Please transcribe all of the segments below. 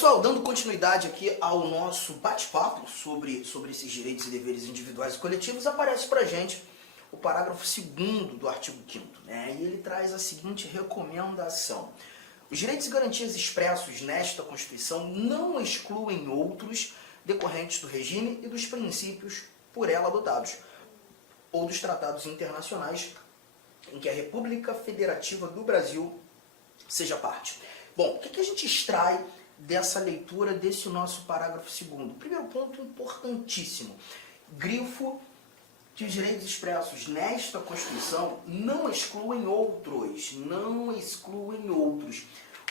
Pessoal, dando continuidade aqui ao nosso bate-papo sobre esses direitos e deveres individuais e coletivos, aparece pra gente o parágrafo 2º do artigo 5º, né? E ele traz a seguinte recomendação. Os direitos e garantias expressos nesta Constituição não excluem outros decorrentes do regime e dos princípios por ela adotados, ou dos tratados internacionais em que a República Federativa do Brasil seja parte. Bom, o que a gente extrai dessa leitura desse nosso parágrafo 2º? Primeiro ponto importantíssimo. Grifo que os direitos expressos nesta Constituição não excluem outros. Não excluem outros.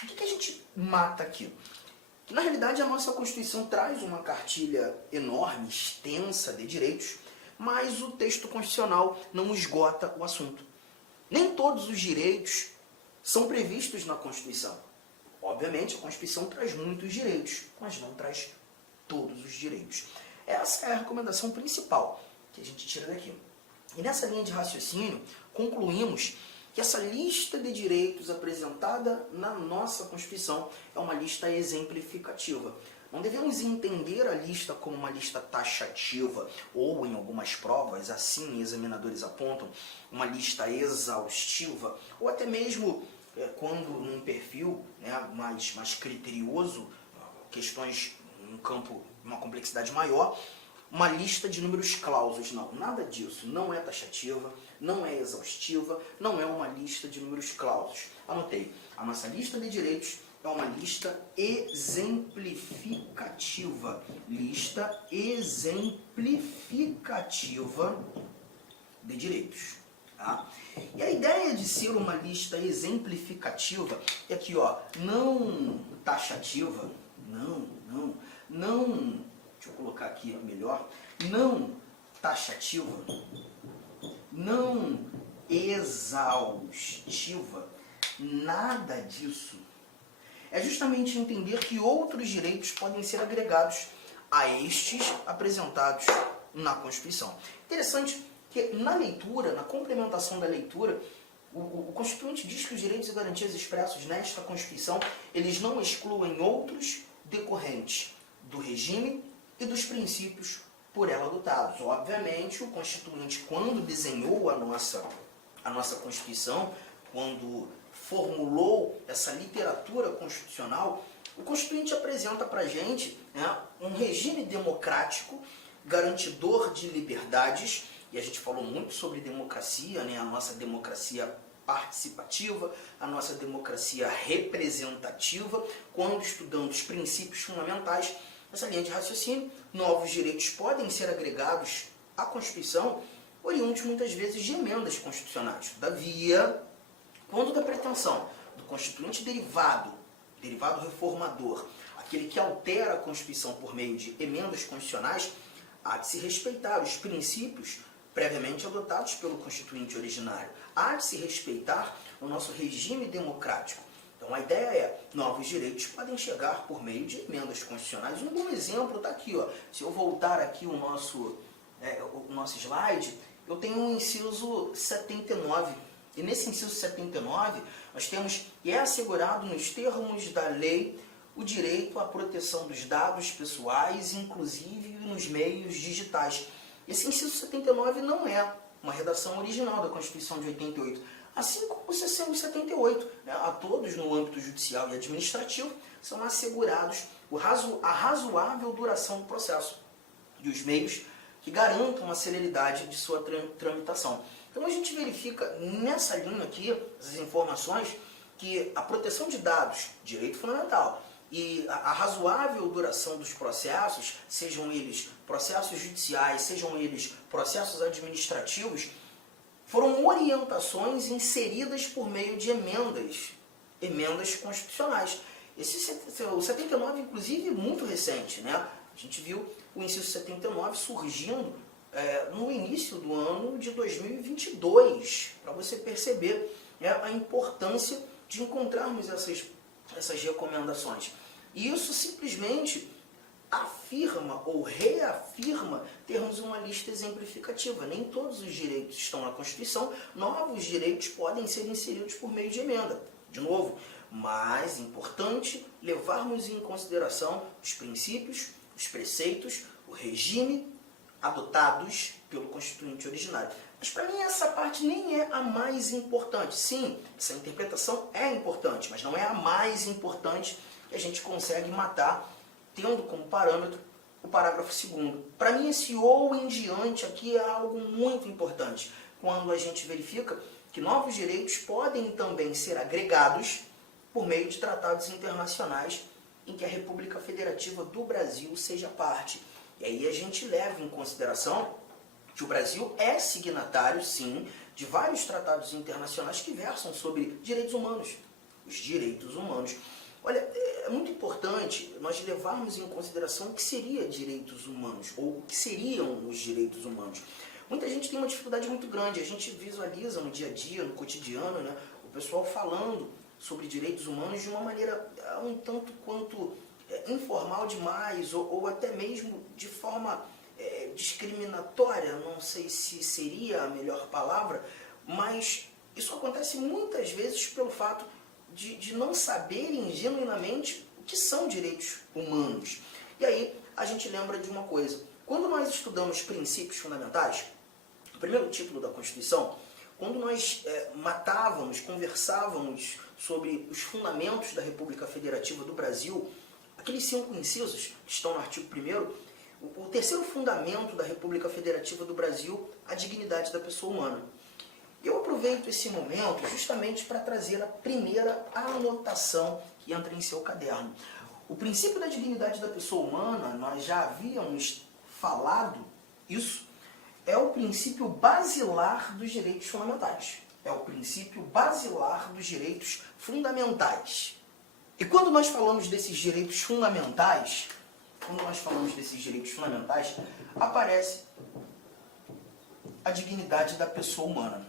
O que a gente mata aqui? Que, na realidade, a nossa Constituição traz uma cartilha enorme, extensa de direitos, mas o texto constitucional não esgota o assunto. Nem todos os direitos são previstos na Constituição. Obviamente, a Constituição traz muitos direitos, mas não traz todos os direitos. Essa é a recomendação principal que a gente tira daqui. E nessa linha de raciocínio, concluímos que essa lista de direitos apresentada na nossa Constituição é uma lista exemplificativa. Não devemos entender a lista como uma lista taxativa, ou, em algumas provas, assim examinadores apontam, uma lista exaustiva, ou até mesmo quando num perfil, né, mais criterioso, questões num campo, uma complexidade maior, uma lista de números clausos. Não, nada disso. Não é taxativa, não é exaustiva, não é uma lista de números clausos. Anotei. A nossa lista de direitos é uma lista exemplificativa. Lista exemplificativa de direitos. Tá? E a ideia de ser uma lista exemplificativa é que, não taxativa, não, deixa eu colocar aqui melhor, não taxativa, não exaustiva, nada disso. É justamente entender que outros direitos podem ser agregados a estes apresentados na Constituição. Interessante que na leitura, na complementação da leitura, o Constituinte diz que os direitos e garantias expressos nesta Constituição, eles não excluem outros decorrentes do regime e dos princípios por ela adotados. Obviamente, o Constituinte, quando desenhou a nossa Constituição, quando formulou essa literatura constitucional, o Constituinte apresenta para a gente, né, um regime democrático, garantidor de liberdades, e a gente falou muito sobre democracia, né, a nossa democracia participativa, a nossa democracia representativa, quando estudando os princípios fundamentais. Nessa linha de raciocínio, novos direitos podem ser agregados à Constituição, oriundos muitas vezes de emendas constitucionais. Todavia, quando da pretensão do Constituinte derivado reformador, aquele que altera a Constituição por meio de emendas constitucionais, há de se respeitar os princípios previamente adotados pelo Constituinte originário. Há de se respeitar o nosso regime democrático. Então a ideia é, novos direitos podem chegar por meio de emendas constitucionais. Um bom exemplo está aqui, se eu voltar aqui o nosso slide, eu tenho um inciso 79. E nesse inciso 79, nós temos, e é assegurado nos termos da lei, o direito à proteção dos dados pessoais, inclusive nos meios digitais. Esse inciso 79 não é uma redação original da Constituição de 88, assim como o 78, né? A todos no âmbito judicial e administrativo são assegurados a razoável duração do processo e os meios que garantam a celeridade de sua tramitação. Então a gente verifica nessa linha aqui, essas informações, que a proteção de dados, direito fundamental, e a razoável duração dos processos, sejam eles processos judiciais, sejam eles processos administrativos, foram orientações inseridas por meio de emendas constitucionais. O 79, inclusive, muito recente, né? A gente viu o inciso 79 surgindo no início do ano de 2022, para você perceber, né, a importância de encontrarmos essas recomendações. E isso simplesmente afirma ou reafirma termos uma lista exemplificativa. Nem todos os direitos estão na Constituição, novos direitos podem ser inseridos por meio de emenda. De novo, mas importante levarmos em consideração os princípios, os preceitos, o regime adotados pelo Constituinte originário. Mas para mim essa parte nem é a mais importante. Sim, essa interpretação é importante, mas não é a mais importante que a gente consegue matar, tendo como parâmetro o parágrafo 2º. Para mim esse ou em diante aqui é algo muito importante, quando a gente verifica que novos direitos podem também ser agregados por meio de tratados internacionais em que a República Federativa do Brasil seja parte. E aí a gente leva em consideração que o Brasil é signatário, sim, de vários tratados internacionais que versam sobre direitos humanos. Os direitos humanos. Olha, é muito importante nós levarmos em consideração o que seria direitos humanos, ou o que seriam os direitos humanos. Muita gente tem uma dificuldade muito grande, a gente visualiza no dia a dia, no cotidiano, né, o pessoal falando sobre direitos humanos de uma maneira um tanto quanto informal demais, ou até mesmo de forma discriminatória, não sei se seria a melhor palavra, mas isso acontece muitas vezes pelo fato de não saberem genuinamente o que são direitos humanos. E aí a gente lembra de uma coisa, quando nós estudamos princípios fundamentais, o primeiro título da Constituição, quando nós conversávamos sobre os fundamentos da República Federativa do Brasil, aqueles 5 incisos que estão no artigo 1º, o terceiro fundamento da República Federativa do Brasil, a dignidade da pessoa humana. Eu aproveito esse momento justamente para trazer a primeira anotação que entra em seu caderno. O princípio da dignidade da pessoa humana, nós já havíamos falado isso, é o princípio basilar dos direitos fundamentais. É o princípio basilar dos direitos fundamentais. E quando nós falamos desses direitos fundamentais, aparece a dignidade da pessoa humana.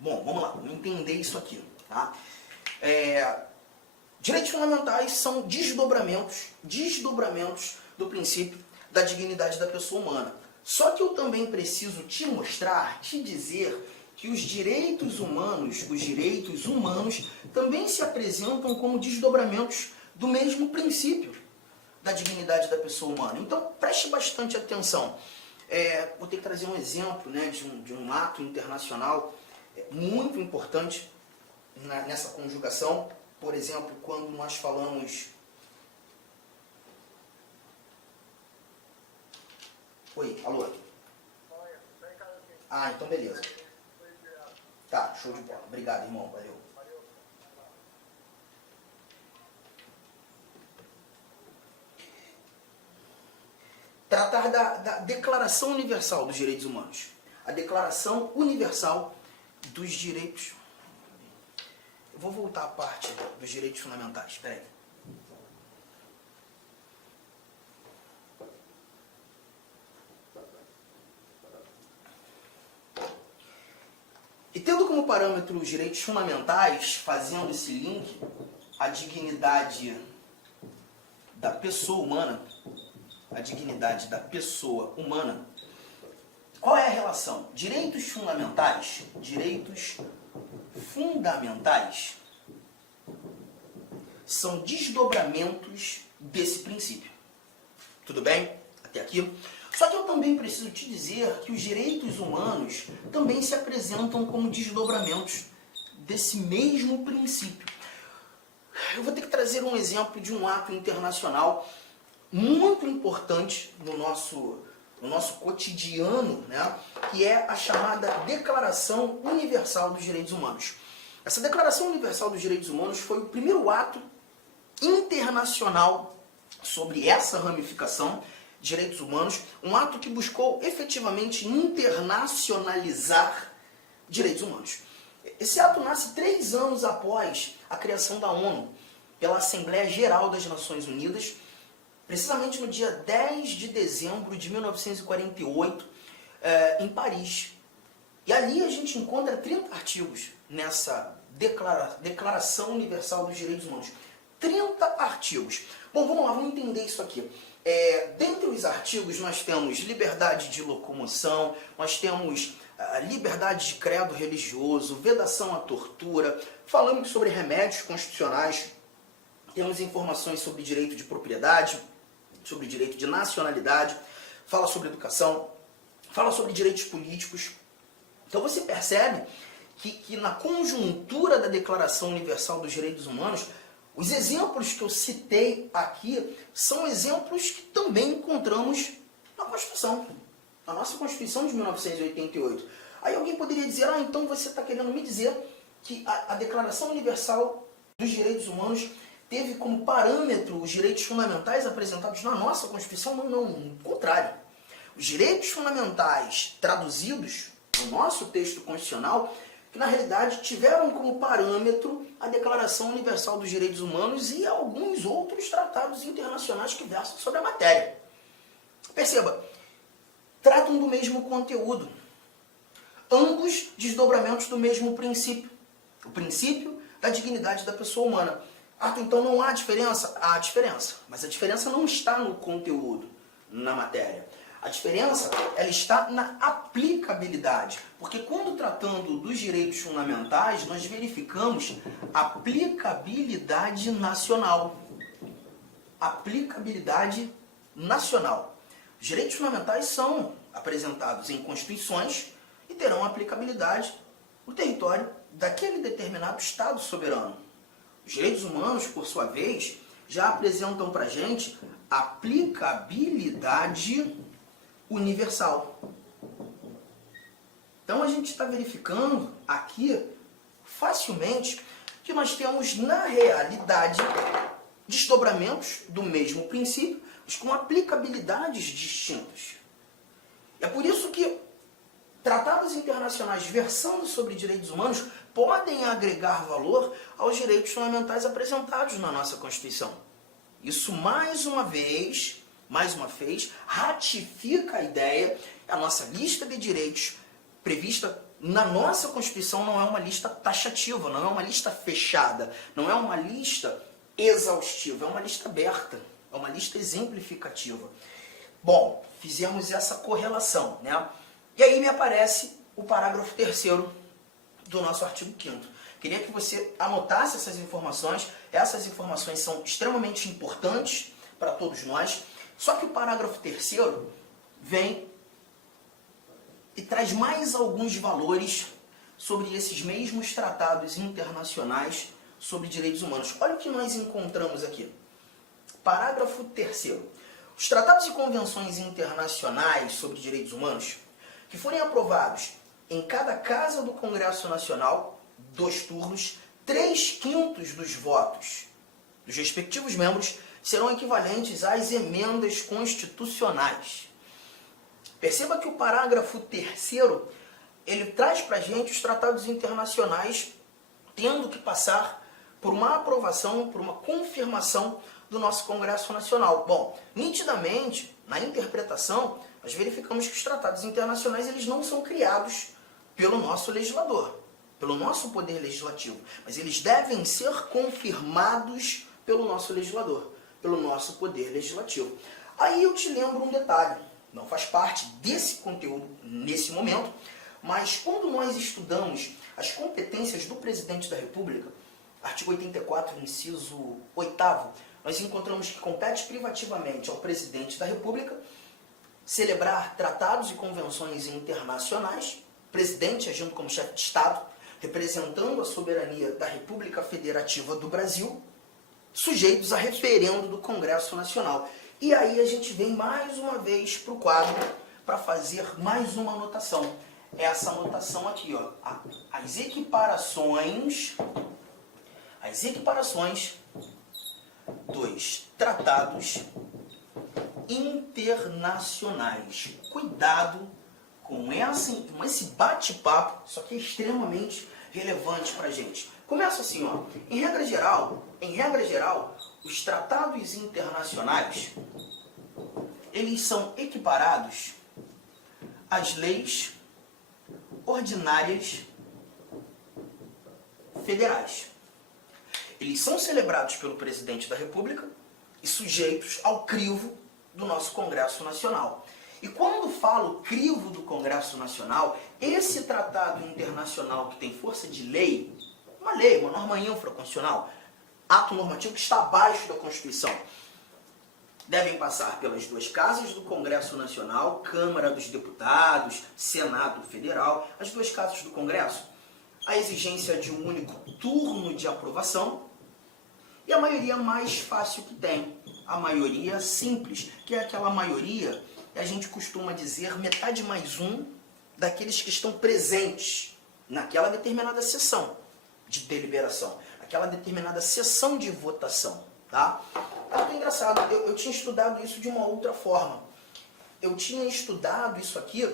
Bom, vamos lá, vamos entender isso aqui. Tá? Direitos fundamentais são desdobramentos do princípio da dignidade da pessoa humana. Só que eu também preciso te mostrar, te dizer que os direitos humanos também se apresentam como desdobramentos do mesmo princípio da dignidade da pessoa humana. Então, preste bastante atenção. Vou ter que trazer um exemplo, né, de um ato internacional muito importante nessa conjugação. Por exemplo, quando nós falamos... Oi, alô? Ah, então beleza. Tá, show de bola. Obrigado, irmão. Valeu. Tratar da Declaração Universal dos Direitos Humanos. A Declaração Universal dos Direitos... Eu vou voltar à parte dos direitos fundamentais. Espera aí. E tendo como parâmetro os direitos fundamentais, fazendo esse link, a dignidade da pessoa humana, qual é a relação? Direitos fundamentais são desdobramentos desse princípio. Tudo bem? Até aqui? Só que eu também preciso te dizer que os direitos humanos também se apresentam como desdobramentos desse mesmo princípio. Eu vou ter que trazer um exemplo de um ato internacional muito importante no nosso cotidiano, né, que é a chamada Declaração Universal dos Direitos Humanos. Essa Declaração Universal dos Direitos Humanos foi o primeiro ato internacional sobre essa ramificação de direitos humanos, um ato que buscou efetivamente internacionalizar direitos humanos. Esse ato nasce 3 anos após a criação da ONU, pela Assembleia Geral das Nações Unidas, precisamente no dia 10 de dezembro de 1948, em Paris. E ali a gente encontra 30 artigos nessa Declaração Universal dos Direitos Humanos. 30 artigos. Bom, vamos lá, vamos entender isso aqui. Dentre os artigos nós temos liberdade de locomoção, nós temos liberdade de credo religioso, vedação à tortura, falamos sobre remédios constitucionais, temos informações sobre direito de propriedade, sobre direito de nacionalidade, fala sobre educação, fala sobre direitos políticos. Então você percebe que na conjuntura da Declaração Universal dos Direitos Humanos, os exemplos que eu citei aqui são exemplos que também encontramos na Constituição, na nossa Constituição de 1988. Aí alguém poderia dizer, então você está querendo me dizer que a Declaração Universal dos Direitos Humanos teve como parâmetro os direitos fundamentais apresentados na nossa Constituição? Não, ao contrário. Os direitos fundamentais traduzidos no nosso texto constitucional, que na realidade tiveram como parâmetro a Declaração Universal dos Direitos Humanos e alguns outros tratados internacionais que versam sobre a matéria. Perceba, tratam do mesmo conteúdo, ambos desdobramentos do mesmo princípio, o princípio da dignidade da pessoa humana. Então não há diferença? Há diferença, mas a diferença não está no conteúdo, na matéria. A diferença, ela está na aplicabilidade, porque quando tratando dos direitos fundamentais, nós verificamos aplicabilidade nacional. Aplicabilidade nacional. Os direitos fundamentais são apresentados em constituições e terão aplicabilidade no território daquele determinado Estado soberano. Os direitos humanos, por sua vez, já apresentam para a gente aplicabilidade universal. Então a gente está verificando aqui facilmente que nós temos na realidade desdobramentos do mesmo princípio, mas com aplicabilidades distintas. É por isso que tratados internacionais versando sobre direitos humanos podem agregar valor aos direitos fundamentais apresentados na nossa Constituição. Isso mais uma vez, ratifica a ideia que a nossa lista de direitos prevista na nossa Constituição não é uma lista taxativa, não é uma lista fechada, não é uma lista exaustiva, é uma lista aberta, é uma lista exemplificativa. Bom, fizemos essa correlação, né? E aí me aparece o parágrafo 3º do nosso artigo 5º. Queria que você anotasse essas informações são extremamente importantes para todos nós, só que o parágrafo 3º vem e traz mais alguns valores sobre esses mesmos tratados internacionais sobre direitos humanos. Olha o que nós encontramos aqui. Parágrafo 3º. Os tratados e convenções internacionais sobre direitos humanos que forem aprovados em cada casa do Congresso Nacional, 2 turnos, 3/5 dos votos dos respectivos membros serão equivalentes às emendas constitucionais. Perceba que o parágrafo 3º, ele traz para a gente os tratados internacionais tendo que passar por uma aprovação, por uma confirmação do nosso Congresso Nacional. Bom, nitidamente, na interpretação, nós verificamos que os tratados internacionais eles não são criados pelo nosso legislador, pelo nosso poder legislativo, mas eles devem ser confirmados pelo nosso legislador, pelo nosso poder legislativo. Aí eu te lembro um detalhe, não faz parte desse conteúdo nesse momento, mas quando nós estudamos as competências do Presidente da República, artigo 84, inciso 8º, nós encontramos que compete privativamente ao Presidente da República celebrar tratados e convenções internacionais, presidente agindo como chefe de Estado, representando a soberania da República Federativa do Brasil, sujeitos a referendo do Congresso Nacional. E aí a gente vem mais uma vez para o quadro para fazer mais uma anotação. Essa anotação aqui, ó, as equiparações dos tratados internacionais. Cuidado com esse bate-papo, isso aqui é extremamente relevante para a gente. Começa assim, ó. Em regra geral, os tratados internacionais, eles são equiparados às leis ordinárias federais. Eles são celebrados pelo Presidente da República e sujeitos ao crivo do nosso Congresso Nacional. E quando falo crivo do Congresso Nacional, esse tratado internacional que tem força de lei, uma norma infraconstitucional, ato normativo que está abaixo da Constituição, devem passar pelas duas casas do Congresso Nacional, Câmara dos Deputados, Senado Federal, as duas casas do Congresso, a exigência de um único turno de aprovação e a maioria mais fácil que tem, a maioria simples, que é aquela maioria que a gente costuma dizer metade mais um daqueles que estão presentes naquela determinada sessão de deliberação, aquela determinada sessão de votação, tá? É engraçado, eu tinha estudado isso de uma outra forma. Eu tinha estudado isso aqui,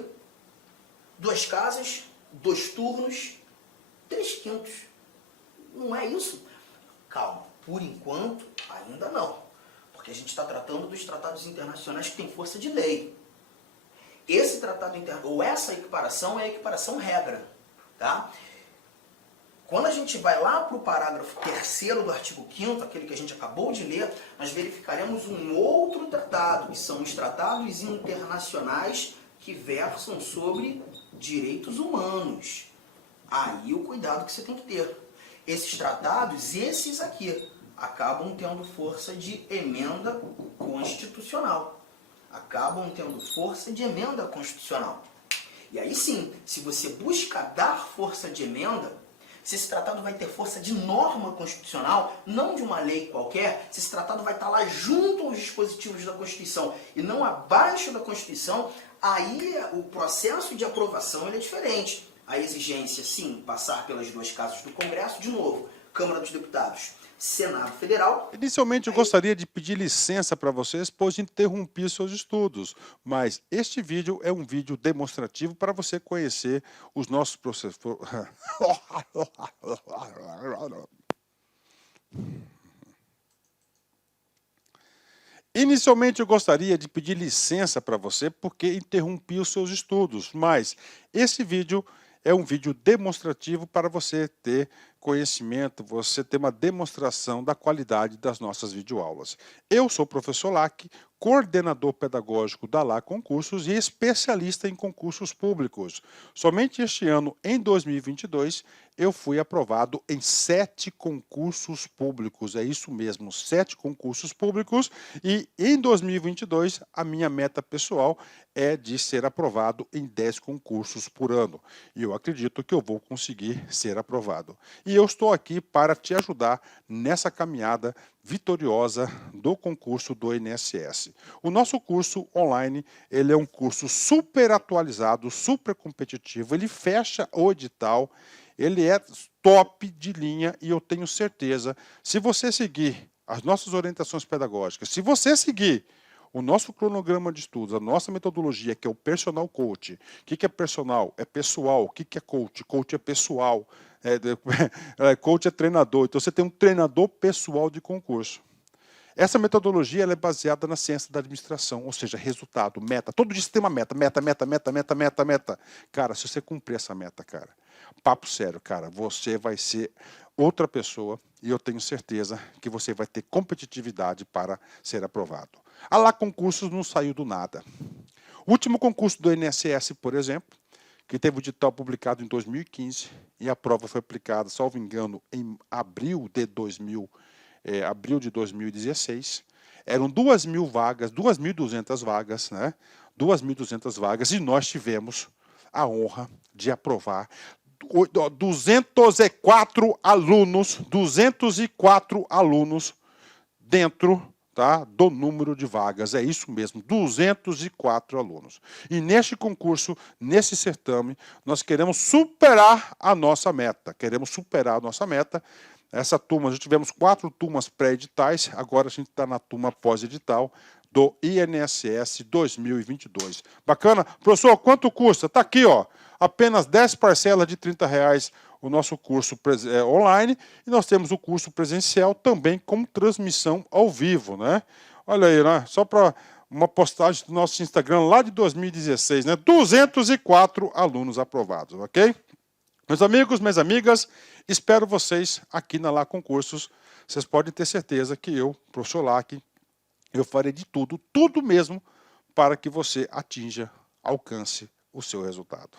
duas casas, 2 turnos, 3/5. Não é isso? Calma, por enquanto, ainda não. Porque a gente está tratando dos tratados internacionais que têm força de lei. Esse tratado ou essa equiparação é a equiparação regra, tá? Quando a gente vai lá para o parágrafo 3º do artigo 5º, aquele que a gente acabou de ler, nós verificaremos um outro tratado, que são os tratados internacionais que versam sobre direitos humanos. Aí o cuidado que você tem que ter. Esses tratados, esses aqui, acabam tendo força de emenda constitucional. Acabam tendo força de emenda constitucional. E aí sim, se você busca dar força de emenda, se esse tratado vai ter força de norma constitucional, não de uma lei qualquer, se esse tratado vai estar lá junto aos dispositivos da Constituição e não abaixo da Constituição, aí o processo de aprovação ele é diferente. A exigência, sim, passar pelas duas casas do Congresso, de novo, Câmara dos Deputados, Senado Federal. Inicialmente, eu gostaria de pedir licença para vocês, pois interrompi seus estudos, mas este vídeo é um vídeo demonstrativo para você conhecer os nossos processos. Inicialmente, eu gostaria de pedir licença para você, porque interrompi os seus estudos, mas esse vídeo é um vídeo demonstrativo para você ter conhecimento, você ter uma demonstração da qualidade das nossas videoaulas. Eu sou o professor Lac, coordenador pedagógico da LA Concursos e especialista em concursos públicos. Somente este ano, em 2022, eu fui aprovado em 7 concursos públicos. É isso mesmo, 7 concursos públicos. E em 2022, a minha meta pessoal é de ser aprovado em 10 concursos por ano. E eu acredito que eu vou conseguir ser aprovado. E eu estou aqui para te ajudar nessa caminhada vitoriosa do concurso do INSS. O nosso curso online, ele é um curso super atualizado, super competitivo, ele fecha o edital, ele é top de linha e eu tenho certeza, se você seguir as nossas orientações pedagógicas, se você seguir o nosso cronograma de estudos, a nossa metodologia, que é o Personal Coach. O que é personal? É pessoal. O que é coach? Coach é pessoal. Coach é treinador. Então, você tem um treinador pessoal de concurso. Essa metodologia ela é baseada na ciência da administração, ou seja, resultado, meta. Todo dia você tem uma meta, meta. Cara, se você cumprir essa meta, cara, papo sério, cara, você vai ser outra pessoa e eu tenho certeza que você vai ter competitividade para ser aprovado. A LA Concursos não saiu do nada. O último concurso do INSS, por exemplo, que teve o edital publicado em 2015 e a prova foi aplicada, salvo engano, em abril de 2016, eram 2.000 vagas, 2.200 vagas, né? 2.200 vagas e nós tivemos a honra de aprovar 204 alunos dentro, tá, do número de vagas. É isso mesmo, 204 alunos. E neste concurso, nesse certame, nós queremos superar a nossa meta. Essa turma, já tivemos 4 turmas pré-editais, agora a gente está na turma pós-edital do INSS 2022. Bacana? Professor, quanto custa? Está aqui, ó, apenas 10 parcelas de R$30 o nosso curso online, e nós temos o curso presencial também com transmissão ao vivo, né? Olha aí, né? Só para uma postagem do nosso Instagram lá de 2016, né? 204 alunos aprovados, ok? Meus amigos, minhas amigas, espero vocês aqui na LA Concursos. Vocês podem ter certeza que eu, professor Lac, eu farei de tudo, tudo mesmo, para que você atinja, alcance o seu resultado.